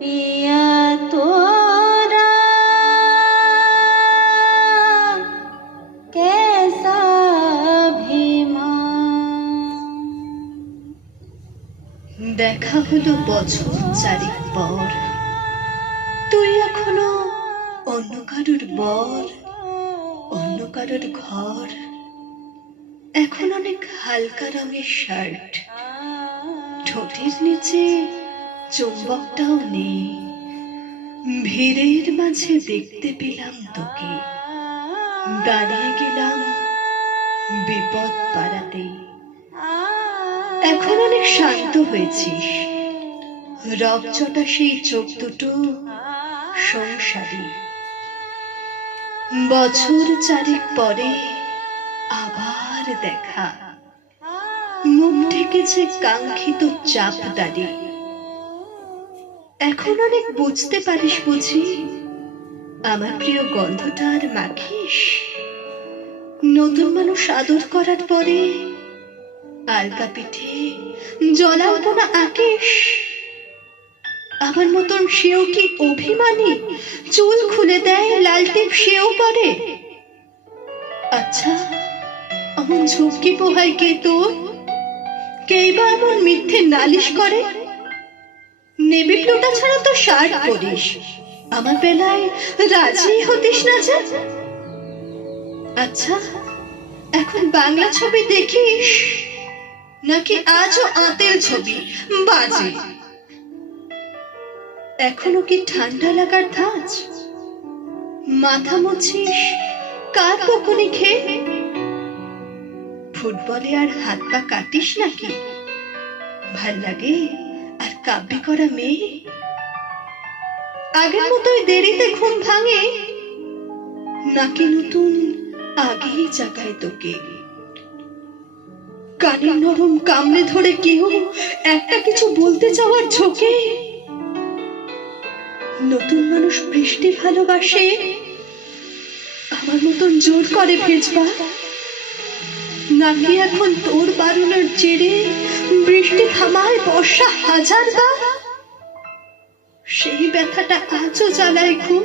पिया तोरा कैसा দেখা হলো বছর চারেক পর, তুই এখনো অন্য কারোর বর, অন্য কারোর ঘর। এখন অনেক হালকা রঙের শার্ট, ঠোঁটের নিচে চুম্বকটাও নেই। ভিড়ের মাঝে দেখতে পেলাম তোকে, দাঁড়িয়ে গেলাম বিপদ পাড়াতে। এখন অনেক শান্ত হয়েছিস, রকচটা সেই চোখ দুটো সংসারী। বছর চারেক পরে আবার দেখা, মুখ ঢেকেছে কাঙ্ক্ষিত চাপ দাড়ি। এখন অনেক বুঝতে পারিস বুঝি, আমার প্রিয় গন্ধটা আর মাখিস। নতুন মানুষ আদর করার পরে আলকা পিঠে জলাল্পনা আঁকিস। আমার মতন সেও কি অভিমানী, চুল খুলে দেয়, লাল টিপ সেও পরে? আচ্ছা, অমন ঝুঁকি পোহায় কে তোর? কেই বা এমন মিথ্যে নালিশ করে? নেভি ব্লুটা ছাড়া তো শার্ট পরিস, আমার বেলায় রাজি হতিস না যে? আচ্ছা, এখন বাংলা ছবি দেখিস নাকি আজও আতেল ছবি বাজে? এখনো কি ঠান্ডা লাগার ধাঁচ? মাথা মুছিস কার বকুনি খেয়ে? ফুটবলে আর হাত পা কাটিস নাকি? ভাল লাগে আর কাব্যি করা মেয়ে? আগের মতোই দেরিতে ঘুম ভাঙে নাকি নতুন আগেই জাগায় তোকে? কানের নরম কামড়ে ধরে কেউ একটা কিছু বলতে চাওয়ার ঝোঁকে? নতুন মানুষ বৃষ্টি ভালোবাসে, আমার মতন জোর করে ভেজবা? নাকি এখন তোর বারণের জেরে বৃষ্টি থামায় বর্ষা হাজারবার? সেই ব্যথাটা আজও জ্বালায় খুব,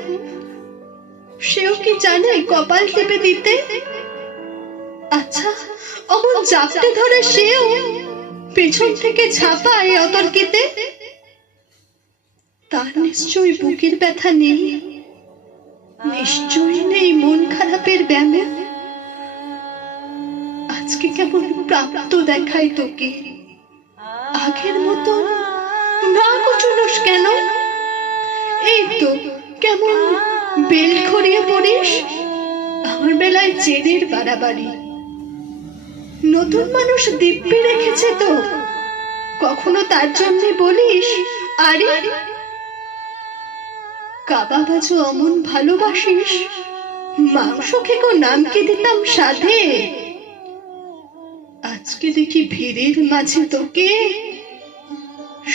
সেও কি জানে কপাল টিপে দিতে? আচ্ছা, অমন চাপটে ধরে সেও পেছন থেকে ঝাঁপায় অতর্কিতে? তার নিশ্চয়ই বুকের ব্যথা নেই, নিশ্চয়ই নেই মন খারাপের ব্যামো। আজকে কেমন প্রাপ্ত দেখায় তোকে, আগের মতো না কুচুনোস কেন? এই তো কেমন বেল খড়িয়ে পড়িস, আমার বেলায় চেনের বাড়াবাড়ি। নতুন মানুষ দিব্যি রেখেছে তো, কখনো তার জন্য বলিস আরে? কাবাবাজও অমন ভালোবাসিস, মাংস খেকো নামকে দিতাম সাধে। আজকে দেখি ভিড়ের মাঝে তোকে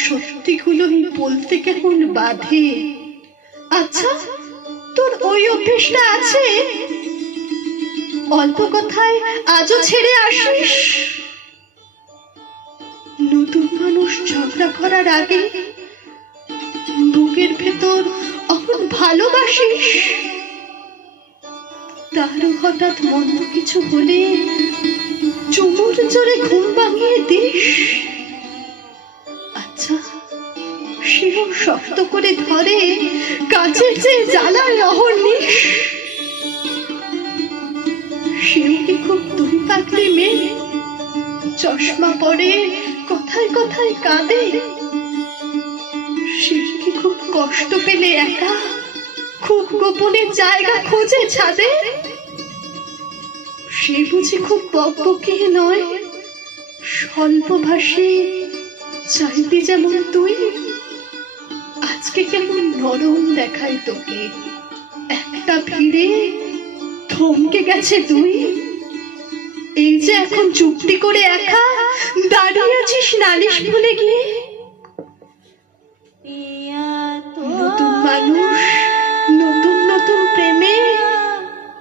সত্যিগুলোই বলতে কেমন বাধে। আচ্ছা, তোর ওই অভ্যেসটা আছে, অল্প কথায় আজও ছেড়ে আসিস? নতুন মানুষ ঝগড়া করার আগে বুকের ভেতর অমন ভালোবাসিস, তারও হঠাৎ মন্দ কিছু হলে চুমুর জোরে ঘুম ভাঙিয়ে দিস? আচ্ছা, সেও শক্ত করে ধরে কাছের চেয়ে জ্বালার লহর নিস? সেও কি খুব তুই পাগলি মেয়ে, চশমা পরে কথায় কথায় কাঁদে? সে কি খুব কষ্ট পেলে একা, খুব গোপনে জায়গা খোঁজে ছাদে? সে বুঝি খুব বকবকে নয়, স্বল্পভাষী, চাইবি যেমন তুই? আজকে কেমন নরম দেখায় তোকে, একটা ভিড়ে থমকে গেছে তুই। এই যে এখন চুপটি করে একা দাঁড়িয়ে আছিস নালিশ ভুলে গিয়ে। নতুন মানুষ, নতুন নতুন প্রেমে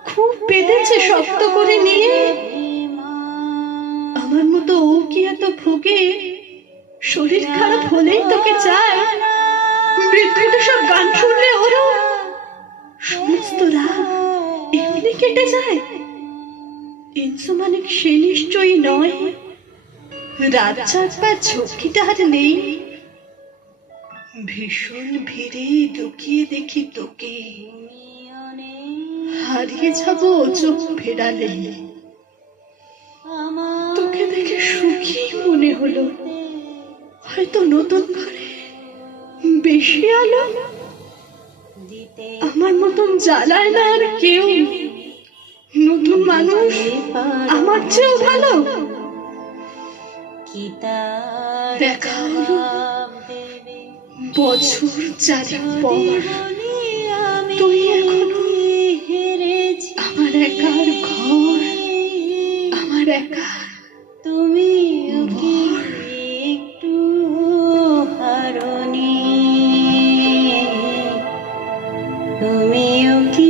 খুব বেঁধেছে শক্ত করে নিয়ে। আমার মতো ও কি এত ভোগে, শরীর খারাপ হলেই তোকে চায়? বিদ্রোহী সব গান শুনলে ওরা সমস্ত রাগ এমনি কেটে যায়। ইনসু মানে সে নিশ্চয়ই নয়। রাত জাগবার ঝক্কিটা আর নেই। ভীষণ ভিড়ে লুকিয়ে দেখি তোকে, হারিয়ে যাবো চোখ ফেরালে। তোকে দেখে সুখী মনে হলো, হয়তো নতুন ঘরে বেশি আলো। আমার মতন জ্বালায় না আর কেউ, নতুন মানুষ আমার চেয়েও ভালো। দেখা হলো বছর চারেক পর, তুই এখনো আমার একার ঘর, আমার একার তুমি ঘর। একটু হারনি, তুমিও কি